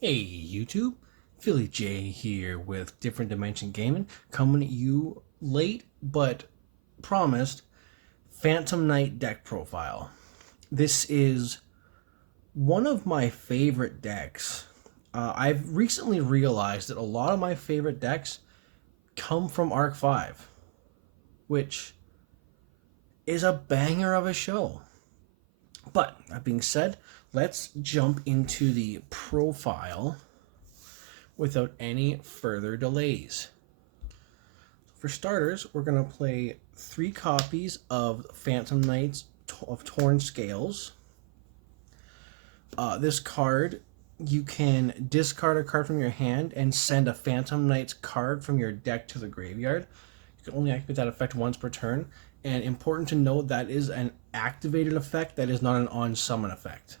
Hey YouTube, Philly J here with Different Dimension Gaming, coming at you late but promised Phantom Knight deck profile. This is one of my favorite decks. I've recently realized that a lot of my favorite decks come from Arc 5, which is a banger of a show. But that being said, let's jump into the profile without any further delays. For starters, we're going to play 3 copies of Phantom Knights of Torn Scales. This card, you can discard a card from your hand and send a Phantom Knights card from your deck to the graveyard. You can only activate that effect once per turn. And important to note, that is an activated effect, that is not an on-summon effect.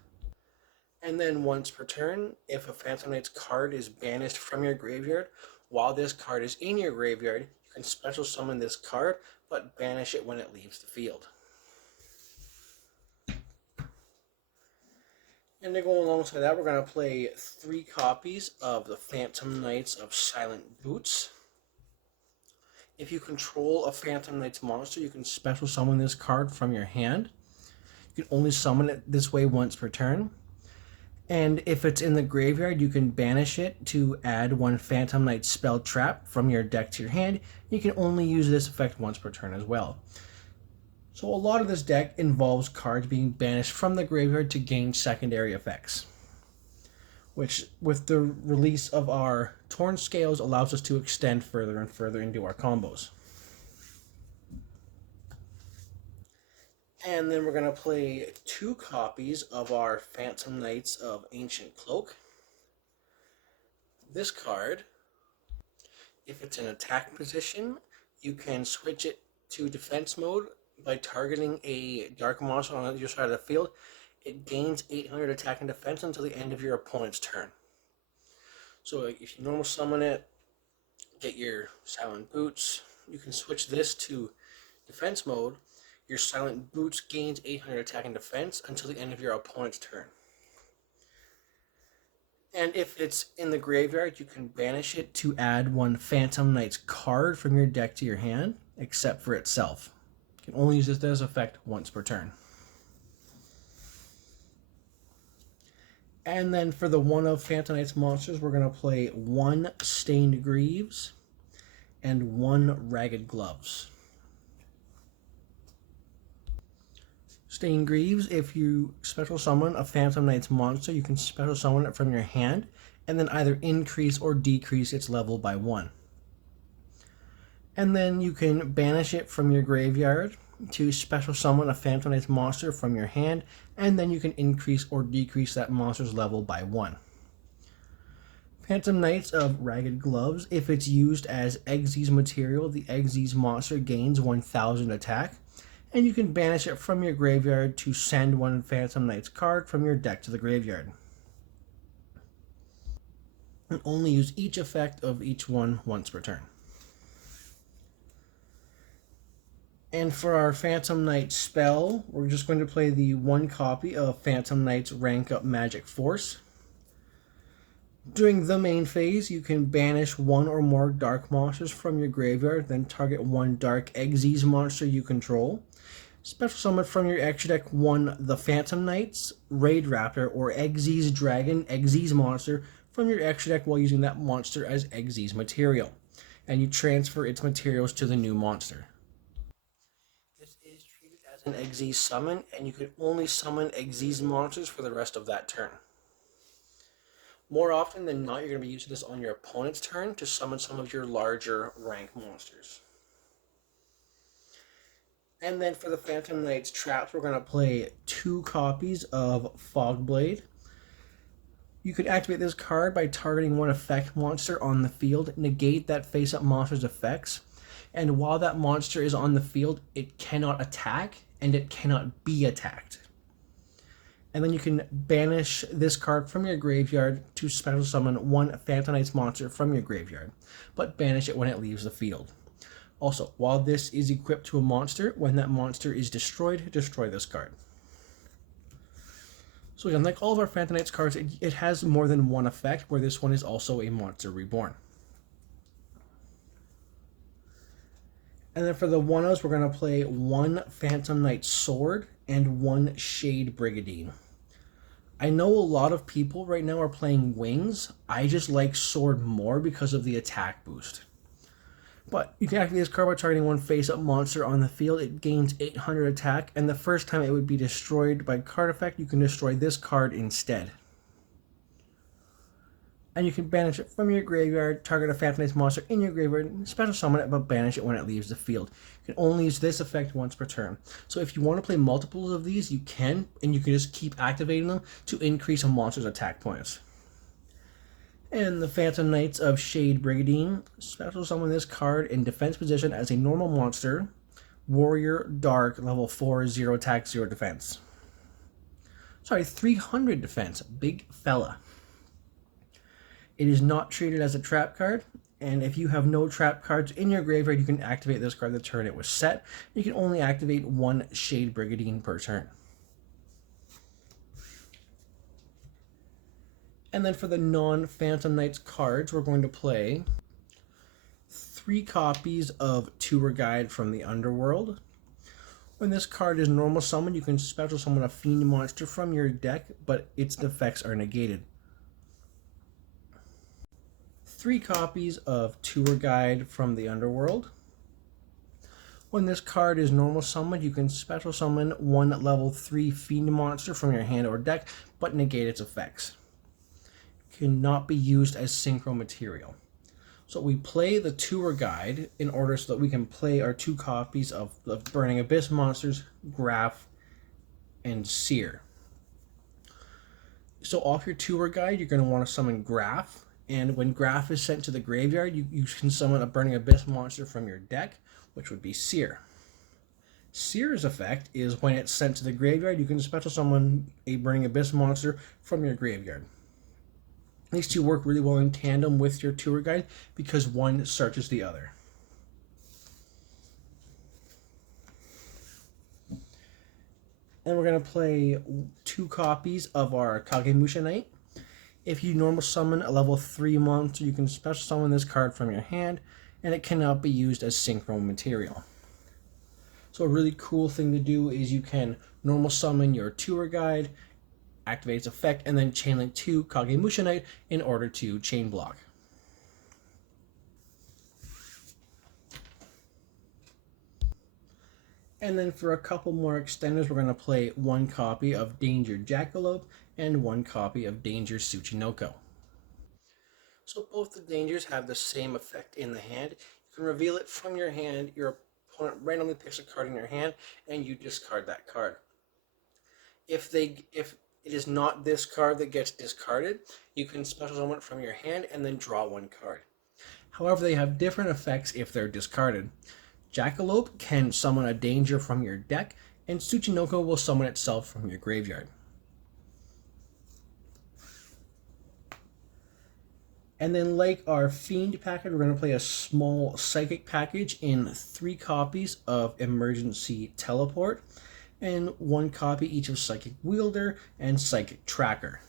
And then once per turn, if a Phantom Knight's card is banished from your graveyard, while this card is in your graveyard, you can special summon this card, but banish it when it leaves the field. And to go alongside that, we're going to play 3 copies of the Phantom Knights of Silent Boots. If you control a Phantom Knights monster, you can special summon this card from your hand. You can only summon it this way once per turn. And if it's in the graveyard, you can banish it to add 1 Phantom Knight spell trap from your deck to your hand. You can only use this effect once per turn as well. So a lot of this deck involves cards being banished from the graveyard to gain secondary effects, which with the release of our Torn Scales allows us to extend further and further into our combos. And then we're going to play 2 copies of our Phantom Knights of Ancient Cloak. This card, if it's in attack position, you can switch it to defense mode by targeting a dark monster on your side of the field. It gains 800 attack and defense until the end of your opponent's turn. So if you normal summon it, get your Silent Boots, you can switch this to defense mode. Your Silent Boots gains 800 attack and defense until the end of your opponent's turn. And if it's in the graveyard, you can banish it to add 1 Phantom Knight's card from your deck to your hand, except for itself. You can only use this as effect once per turn. And then for the one of Phantom Knight's monsters, we're going to play 1 Stained Greaves and 1 Ragged Gloves. Stained Greaves, if you special summon a Phantom Knight's monster, you can special summon it from your hand and then either increase or decrease its level by 1. And then you can banish it from your graveyard to special summon a Phantom Knight's monster from your hand, and then you can increase or decrease that monster's level by 1. Phantom Knights of Ragged Gloves, if it's used as Exe's material, the Exe's monster gains 1000 attack, and you can banish it from your graveyard to send 1 Phantom Knight's card from your deck to the graveyard. And only use each effect of each one once per turn. And for our Phantom Knight spell, we're just going to play the 1 copy of Phantom Knight's Rank Up Magic Force. During the main phase, you can banish 1 or more dark monsters from your graveyard, then target 1 dark Exe's monster you control. Special summon from your extra deck 1 the Phantom Knights, Raid Raptor, or Exe's Dragon, Exe's monster from your extra deck while using that monster as Exe's material. And you transfer its materials to the new monster. An Exe summon, and you can only summon Exe's monsters for the rest of that turn. More often than not, you're going to be using this on your opponent's turn to summon some of your larger rank monsters. And then for the Phantom Knight's traps, we're going to play 2 copies of Fogblade. You could activate this card by targeting 1 effect monster on the field, negate that face-up monster's effects, and while that monster is on the field, it cannot attack, and it cannot be attacked. And then you can banish this card from your graveyard to special summon 1 Phantom Knight's monster from your graveyard, but banish it when it leaves the field. Also, while this is equipped to a monster, when that monster is destroyed, destroy this card. So again, like all of our Phantom Knights cards, it has more than one effect, where this one is also a Monster Reborn. And then for the 1-0s, we're going to play 1 Phantom Knight Sword and 1 Shade Brigandine. I know a lot of people right now are playing Wings. I just like Sword more because of the attack boost. But you can activate this card by targeting one face-up monster on the field. It gains 800 attack, and the first time it would be destroyed by card effect, you can destroy this card instead. And you can banish it from your graveyard, target a Phantom Knight monster in your graveyard, special summon it, but banish it when it leaves the field. You can only use this effect once per turn. So if you want to play multiples of these, you can, and you can just keep activating them to increase a monster's attack points. And the Phantom Knights of Shade Brigandine, special summon this card in defense position as a normal monster, Warrior, Dark, level 4, 0 attack, 0 defense. Sorry, 300 defense, big fella. It is not treated as a trap card, and if you have no trap cards in your graveyard, you can activate this card the turn it was set. You can only activate 1 Shade Brigandine per turn. And then for the non-Phantom Knights cards, we're going to play 3 copies of Tour Guide from the Underworld. When this card is normal summoned, you can special summon a fiend monster from your deck, but its effects are negated. 3 copies of Tour Guide from the Underworld. When this card is normal summoned, you can special summon 1 level 3 fiend monster from your hand or deck, but negate its effects. Cannot be used as synchro material. So we play the Tour Guide in order so that we can play our 2 copies of the Burning Abyss monsters, Graph and Seer. So off your Tour Guide, you're going to want to summon Graph, and when Graph is sent to the graveyard, you can summon a Burning Abyss monster from your deck, which would be Seer. Seer's effect is when it's sent to the graveyard, you can special summon a Burning Abyss monster from your graveyard. These 2 work really well in tandem with your Tour Guide because one searches the other. And we're going to play 2 copies of our Kagemusha Knight. If you normal summon a level 3 monster, you can special summon this card from your hand, and it cannot be used as synchro material. So a really cool thing to do is you can normal summon your Tour Guide, activate its effect, and then chainlink 2 Kagemusha Knight in order to chain block. And then for a couple more extenders, we're going to play 1 copy of Danger Jackalope and 1 copy of Danger Tsuchinoko. So both the Dangers have the same effect in the hand. You can reveal it from your hand, your opponent randomly picks a card in your hand, and you discard that card. If it is not this card that gets discarded, you can special summon it from your hand and then draw 1 card. However, they have different effects if they're discarded. Jackalope can summon a danger from your deck, and Tsuchinoko will summon itself from your graveyard. And then like our Fiend package, we're going to play a small Psychic package in 3 copies of Emergency Teleport, and 1 copy each of Psychic Wielder and Psychic Tracker.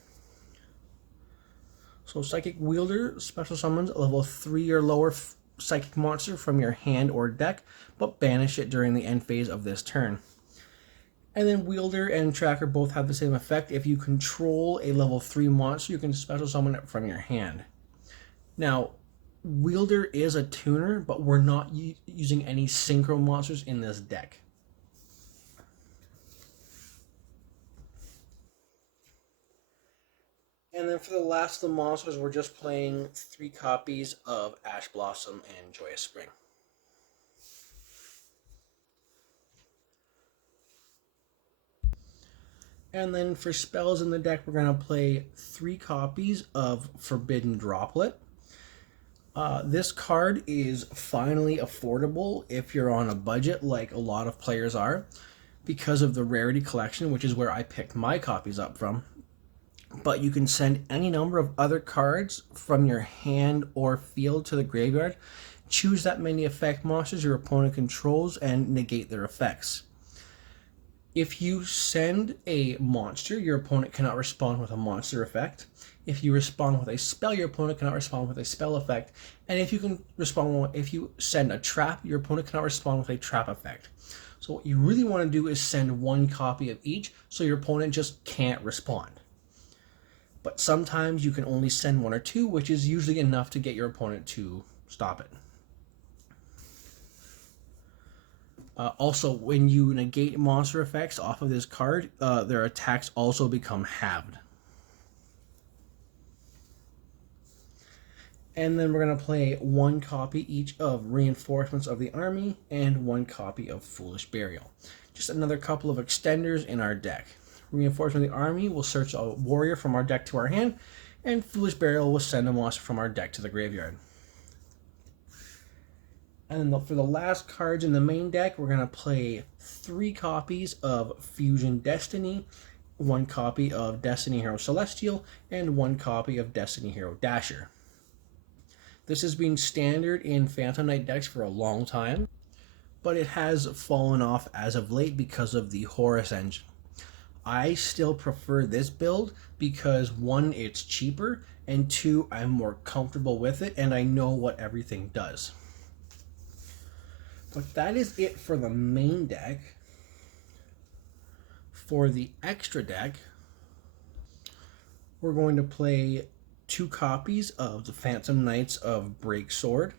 So Psychic Wielder special summons a level 3 or lower Psychic monster from your hand or deck, but banish it during the end phase of this turn. And then Wielder and Tracker both have the same effect. If you control a level 3 monster, you can special summon it from your hand. Now, Wielder is a tuner, but we're not using any synchro monsters in this deck. And then for the last of the monsters, we're just playing 3 copies of Ash Blossom and Joyous Spring. And then for spells in the deck, we're going to play 3 copies of Forbidden Droplet. This card is finally affordable if you're on a budget like a lot of players are, because of the Rarity Collection, which is where I picked my copies up from. But you can send any number of other cards from your hand or field to the graveyard, choose that many effect monsters your opponent controls, and negate their effects. If you send a monster, your opponent cannot respond with a monster effect. If you respond with a spell, your opponent cannot respond with a spell effect. And if you send a trap, your opponent cannot respond with a trap effect. So what you really want to do is send one copy of each, so your opponent just can't respond. But sometimes you can only send one or two, which is usually enough to get your opponent to stop it. Also, when you negate monster effects off of this card, their attacks also become halved. And then we're going to play one copy each of Reinforcements of the Army and one copy of Foolish Burial. Just another couple of extenders in our deck. Reinforcement of the Army will search a warrior from our deck to our hand, and Foolish Burial will send a monster from our deck to the graveyard. And then for the last cards in the main deck, we're going to play 3 copies of Fusion Destiny, 1 copy of Destiny Hero Celestial, and 1 copy of Destiny Hero Dasher. This has been standard in Phantom Knight decks for a long time, but it has fallen off as of late because of the Horus engine. I still prefer this build because 1, it's cheaper, and 2, I'm more comfortable with it, and I know what everything does. But that is it for the main deck. For the extra deck, we're going to play 2 copies of the Phantom Knights of Breaksword.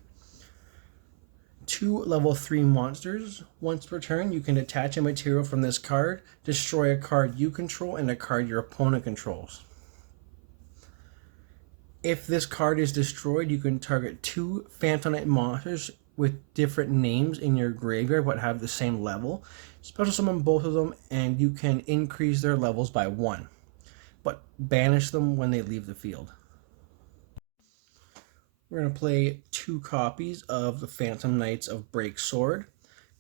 2 level 3 monsters. Once per turn, you can attach a material from this card, destroy a card you control, and a card your opponent controls. If this card is destroyed, you can target 2 Phantom Knight monsters with different names in your graveyard but have the same level. Special summon both of them, and you can increase their levels by 1, but banish them when they leave the field. We're going to play 2 copies of the Phantom Knights of Breaksword.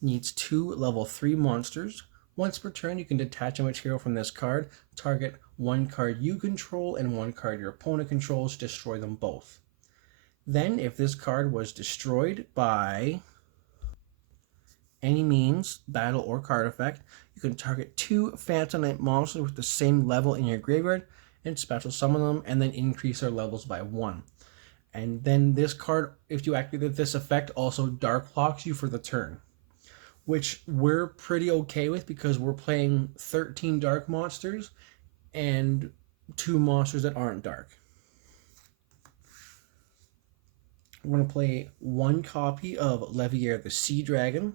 Needs 2 level 3 monsters. Once per turn, you can detach a material from this card, target 1 card you control and 1 card your opponent controls, destroy them both. Then, if this card was destroyed by any means, battle or card effect, you can target 2 Phantom Knight monsters with the same level in your graveyard and special summon them, and then increase their levels by 1. And then this card, if you activate this effect, also dark locks you for the turn, which we're pretty okay with because we're playing 13 dark monsters and 2 monsters that aren't dark. We're going to play 1 copy of Levier the Sea Dragon,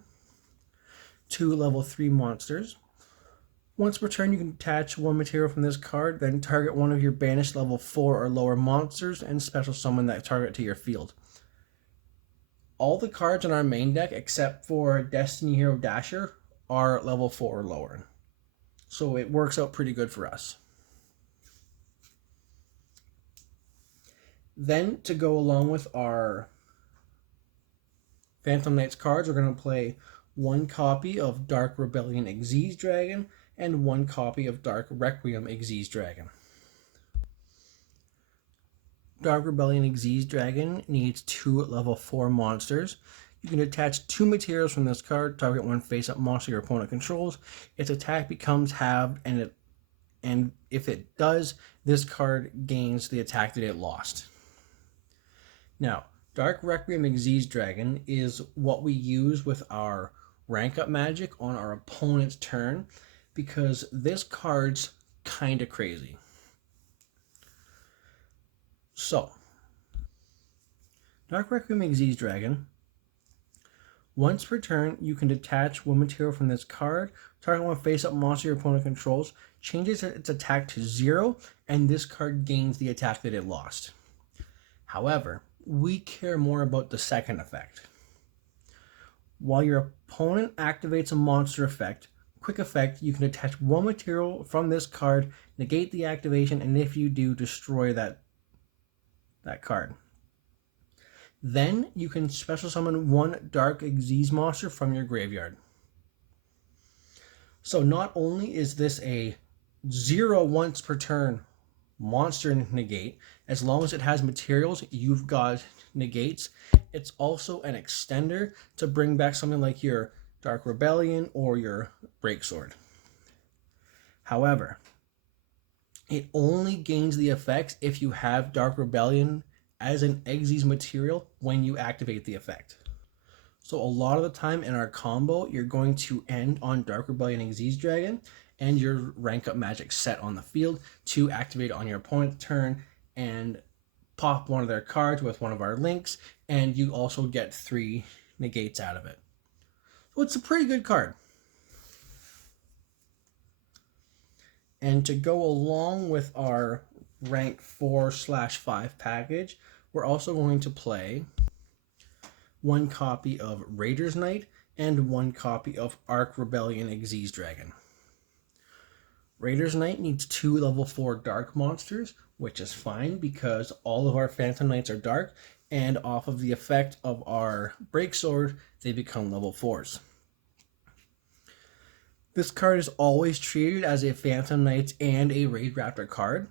2 level 3 monsters. Once per turn, you can attach 1 material from this card, then target one of your banished level 4 or lower monsters and special summon that target to your field. All the cards in our main deck, except for Destiny Hero Dasher, are level 4 or lower. So it works out pretty good for us. Then, to go along with our Phantom Knights cards, we're going to play 1 copy of Dark Rebellion Xyz Dragon and 1 copy of Dark Requiem Xyz Dragon. Dark Rebellion Xyz Dragon needs 2 level 4 monsters. You can attach 2 materials from this card, target 1 face-up monster your opponent controls. Its attack becomes halved, and if it does, this card gains the attack that it lost. Now, Dark Requiem Xyz Dragon is what we use with our rank up magic on our opponent's turn, because this card's kind of crazy. So, Dark Requiem Xyz Dragon, once per turn, you can detach 1 material from this card, target 1 face-up monster your opponent controls, changes its attack to 0, and this card gains the attack that it lost. However, we care more about the second effect. While your opponent activates a monster effect, quick effect, you can attach 1 material from this card, negate the activation, and if you do, destroy that card. Then you can special summon 1 Dark Xyz monster from your graveyard. So not only is this a 0 once per turn monster negate, as long as it has materials, you've got negates. It's also an extender to bring back something like your Dark Rebellion or your Breaksword. However, it only gains the effects if you have Dark Rebellion as an Exes material when you activate the effect. So a lot of the time in our combo, you're going to end on Dark Rebellion Exes Dragon and your rank up magic set on the field to activate on your opponent's turn and pop one of their cards with one of our links, and you also get 3 negates out of it. So it's a pretty good card. And to go along with our rank 4/5 package, we're also going to play 1 copy of Raider's Knight and 1 copy of Arc Rebellion Exes Dragon. Raider's Knight needs 2 level 4 dark monsters, which is fine because all of our Phantom Knights are dark, and off of the effect of our Breaksword, they become level 4s. This card is always treated as a Phantom Knight and a Raid Raptor card.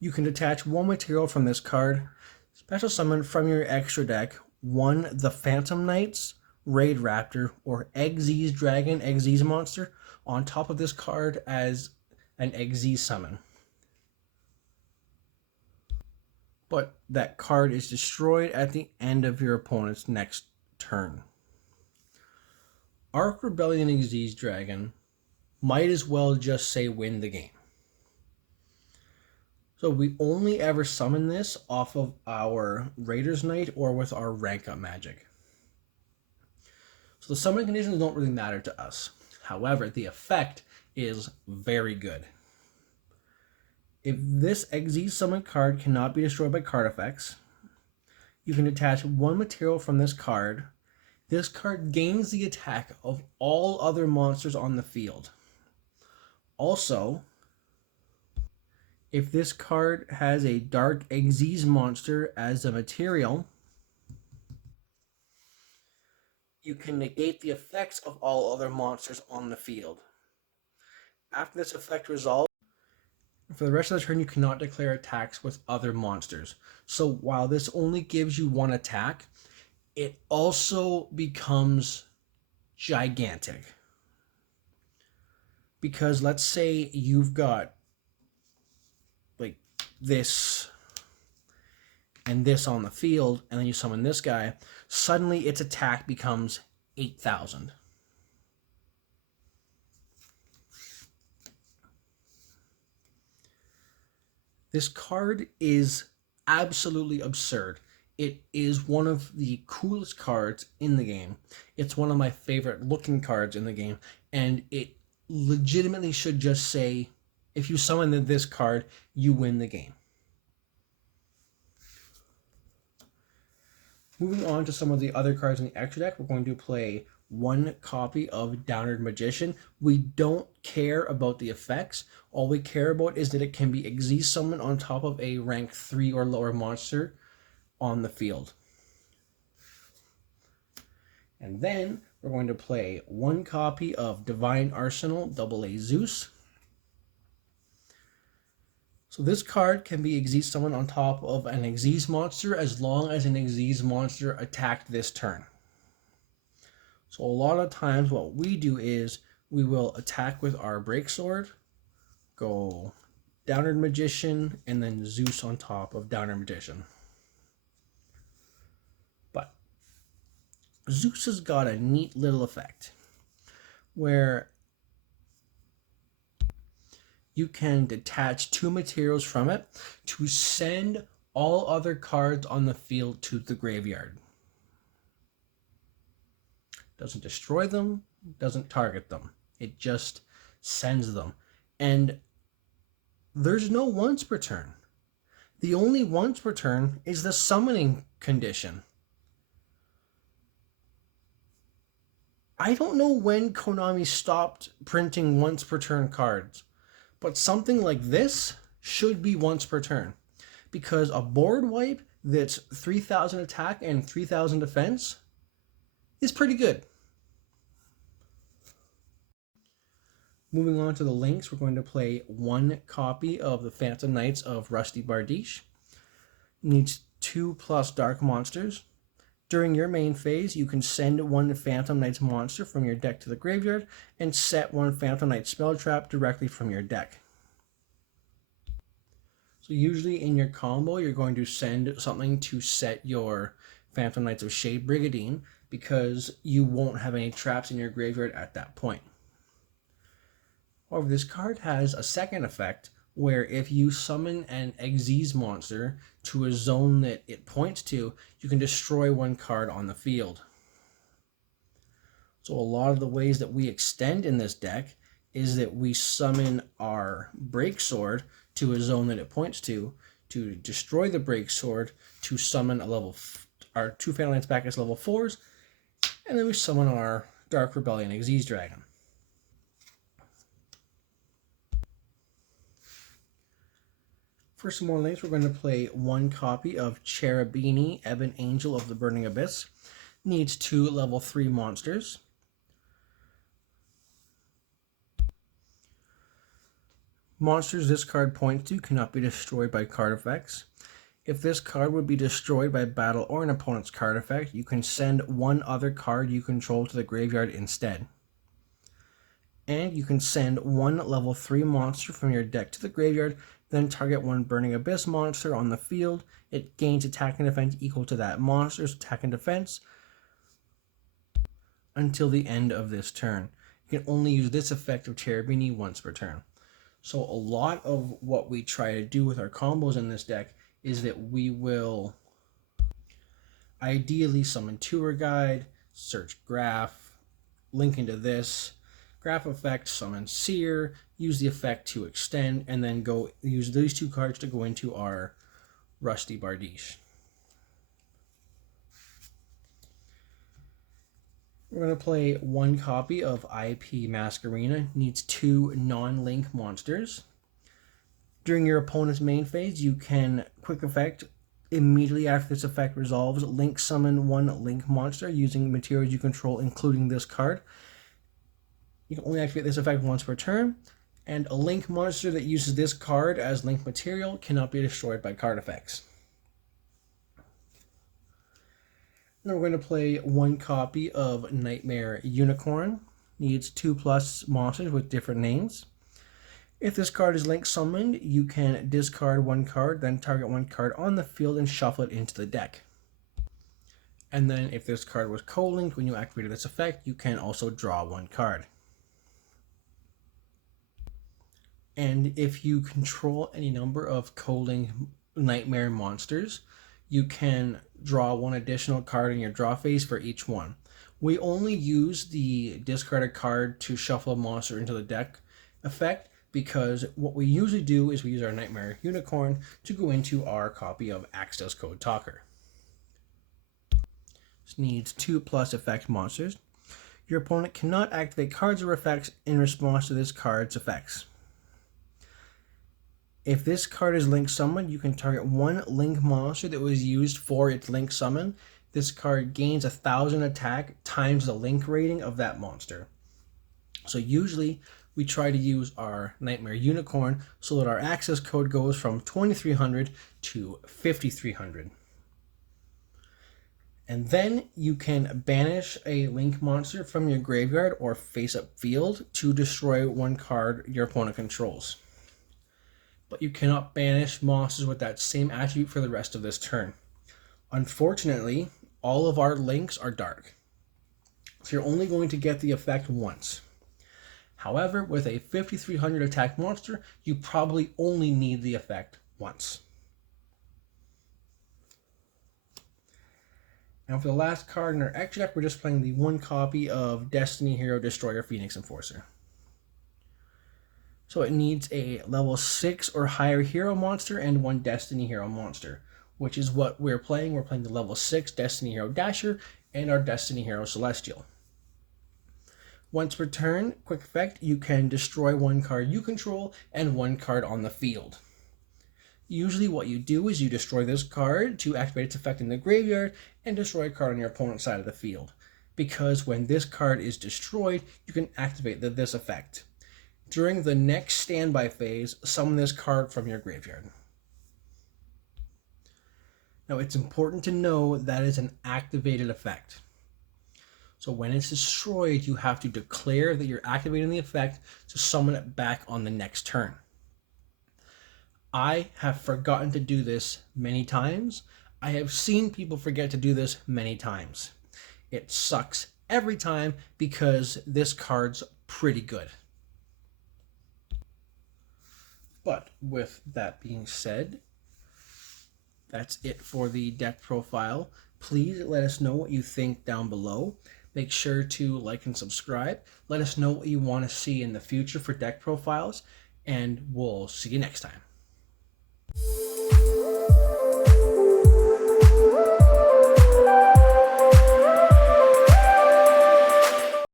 You can detach 1 material from this card, special summon from your extra deck 1 the Phantom Knights, Raid Raptor, or Exes Dragon, Exes monster on top of this card as an Exes summon. But that card is destroyed at the end of your opponent's next turn. Arc Rebellion Exes Dragon might as well just say win the game. So we only ever summon this off of our Raider's Knight or with our rank up magic. So the summoning conditions don't really matter to us. However, the effect is very good. If this Exes summon card cannot be destroyed by card effects, you can detach 1 material from this card. This card gains the attack of all other monsters on the field. Also, if this card has a Dark Exes monster as a material, you can negate the effects of all other monsters on the field. After this effect resolves, for the rest of the turn, you cannot declare attacks with other monsters. So while this only gives you 1 attack, it also becomes gigantic. Because let's say you've got like this and this on the field, and then you summon this guy, suddenly its attack becomes 8,000. This card is absolutely absurd. It is one of the coolest cards in the game. It's one of my favorite looking cards in the game, and it legitimately should just say, if you summon this card, you win the game. Moving on to some of the other cards in the extra deck, we're going to play 1 copy of Downward Magician. We don't care about the effects. All we care about is that it can be Exes summoned on top of a rank 3 or lower monster on the field. And then we're going to play 1 copy of Divine Arsenal AA Zeus. So this card can be Exes summoned on top of an Exes monster as long as an Exes monster attacked this turn. So a lot of times what we do is we will attack with our Breaksword, go Downward Magician, and then Zeus on top of Downward Magician. But Zeus has got a neat little effect where you can detach 2 materials from it to send all other cards on the field to the graveyard. Doesn't destroy them, doesn't target them. It just sends them. And there's no once per turn. The only once per turn is the summoning condition. I don't know when Konami stopped printing once per turn cards, but something like this should be once per turn, because a board wipe that's 3,000 attack and 3,000 defense is pretty good. Moving on to the links, we're going to play 1 copy of the Phantom Knights of Rusty Bardiche. Needs 2+ dark monsters. During your main phase, you can send one Phantom Knight's monster from your deck to the graveyard and set one Phantom Knight spell trap directly from your deck. So usually in your combo, you're going to send something to set your Phantom Knights of Shade Brigadine because you won't have any traps in your graveyard at that point. However, this card has a second effect where if you summon an Xyz monster to a zone that it points to, you can destroy one card on the field. So a lot of the ways that we extend in this deck is that we summon our Break Sword to a zone that it points to destroy the Break Sword, to summon our two Phantom Knights back as level 4s, and then we summon our Dark Rebellion Xyz Dragon. For some more links, we're going to play one copy of Cherubini, Ebon Angel of the Burning Abyss. Needs 2 level 3 monsters. Monsters this card points to cannot be destroyed by card effects. If this card would be destroyed by battle or an opponent's card effect, you can send one other card you control to the graveyard instead. And you can send one level 3 monster from your deck to the graveyard, then target one Burning Abyss monster on the field. It gains attack and defense equal to that monster's attack and defense until the end of this turn. You can only use this effect of Cherubini once per turn. So a lot of what we try to do with our combos in this deck is that we will ideally summon Tour Guide, search Graph, link into this, Graph effect, summon Seer, use the effect to extend, and then go use these 2 cards to go into our Rusty Bardiche. We're going to play one copy of IP Masquerena. Needs 2 non-link monsters. During your opponent's main phase, you can quick effect. Immediately after this effect resolves, link summon one link monster using materials you control, including this card. You can only activate this effect once per turn, and a link monster that uses this card as link material cannot be destroyed by card effects. Then we're going to play one copy of Nightmare Unicorn. Needs 2+ monsters with different names. If this card is link summoned, you can discard one card, then target one card on the field and shuffle it into the deck. And then if this card was co-linked when you activated this effect, you can also draw one card. And if you control any number of co-linked Nightmare monsters, you can draw one additional card in your draw phase for each one. We only use the discarded card to shuffle a monster into the deck effect because what we usually do is we use our Nightmare Unicorn to go into our copy of Access Code Talker. This needs 2+ effect monsters. Your opponent cannot activate cards or effects in response to this card's effects. If this card is link summoned, you can target one link monster that was used for its link summon. This card gains 1,000 attack times the link rating of that monster. So usually we try to use our Nightmare Unicorn so that our access code goes from 2,300 to 5,300. And then you can banish a link monster from your graveyard or face-up field to destroy one card your opponent controls. But you cannot banish monsters with that same attribute for the rest of this turn. Unfortunately, all of our links are dark, so you're only going to get the effect once. However, with a 5,300 attack monster, you probably only need the effect once. Now for the last card in our extra deck, we're just playing the one copy of Destiny Hero Destroyer Phoenix Enforcer. So it needs a level 6 or higher hero monster and one Destiny Hero monster, which is what we're playing. We're playing the level 6 Destiny Hero Dasher and our Destiny Hero Celestial. Once per turn, quick effect, you can destroy one card you control and one card on the field. Usually what you do is you destroy this card to activate its effect in the graveyard and destroy a card on your opponent's side of the field. Because when this card is destroyed, you can activate this effect. During the next standby phase, summon this card from your graveyard. Now it's important to know that is an activated effect. So when it's destroyed, you have to declare that you're activating the effect to summon it back on the next turn. I have forgotten to do this many times. I have seen people forget to do this many times. It sucks every time because this card's pretty good. But with that being said, that's it for the deck profile. Please let us know what you think down below. Make sure to like and subscribe. Let us know what you want to see in the future for deck profiles, and we'll see you next time.